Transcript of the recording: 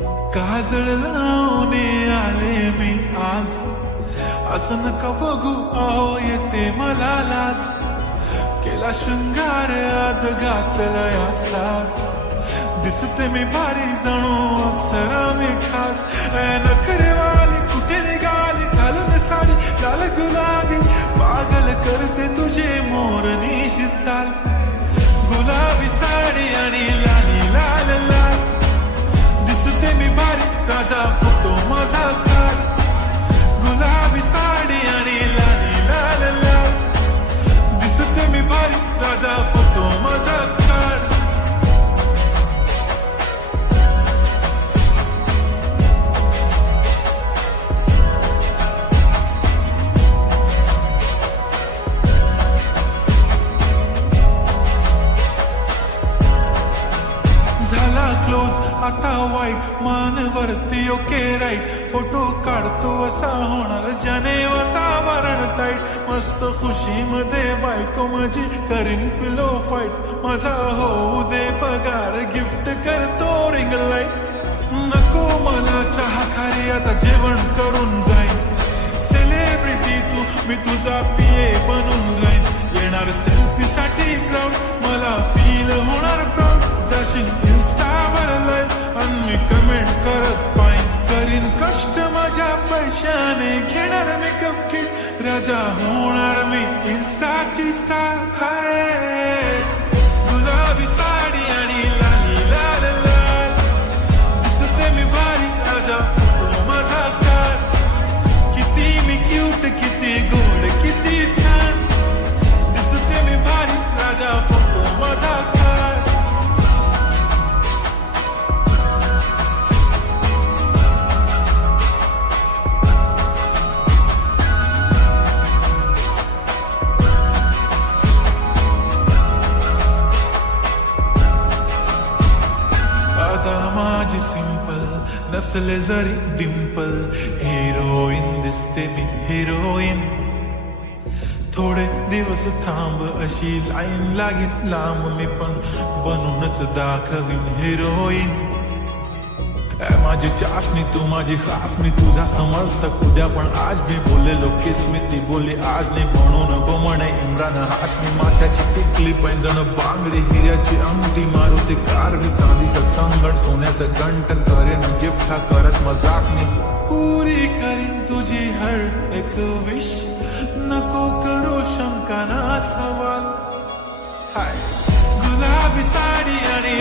काजळ लावून आले मी आज, असं नका बघू अहो येते मला लाज. केला शृंगार आज घातला असाच, दिसते मी भारी जणू अप्सरा मी खास. नखरेवाली कुठे निघाली घालून साडी लाल गुलाबी, पागल करते तुझे मोरनीशी चाल. गुलाबी साडी आणि लाली लाल लाल, दिसते मी भारी राजा फोटो माझा काढ. गुलाबी साडी आणि लाली लाल लाल, दिसते मी भारी राजा फोटो माझा काढ. झाला क्लोज आता वाईट, मान वरती ओके राईट. फोटो काढतो असा होणार ज्याने वातावरण ताईट. मस्त खुशी मध्ये बायको माझी करीन पिलो फाईट. माझा होऊ दे पगार गिफ्ट करतो रिंग लाईट. नको मला चहा खारी आता जेवण करून जाईन. सेलिब्रिटी तू मी तुझा पिये बनून जाईन. येणार सेल्फी साठी क्राऊड मला फील होणार प्राऊड. जाशील इन्स्टावर लाईव्ह आणि मी कमेंट करत पाईन. करीन कष्ट माझ्या पैशाने घेणार मेकअप किट. राजा होणार मी इन्स्टाची स्टार. हाय गुलाबी साडी आणि लाली लाल लाल, दिसते मी भारी राजा फोटो माझा काढ. किती मी क्यूट किती गोड किती छान, दिसते मी भारी राजा फोटो माझा काढ. माझी सिंपल नसले जरी डिंपल, हिरोईन दिसते मी हिरोईन. थोडे दिवस थांब अशी लाईन लागेल लांब, मी पण बनूनच दाखवीन हिरोईन. माझी चाशनी तू माझी खास, मी तुझा समर्थक उद्या पण आज भी बोललेलो किस्मी. ती बोली आज नाही म्हणून म्हणे इम्रान हाशमी. माथ्याची टिकली पैंजण बांगडी हिऱ्याची अंगठी, मारुती कार मी चांदीचं कंगण सोन्याचं गंटन. करेन गिफ्ट हा करत मजाक मी, पुरी करीन तुझी हर एक विश. नको करू शंका ना सवाल. हाय गुलाबी साडी आणि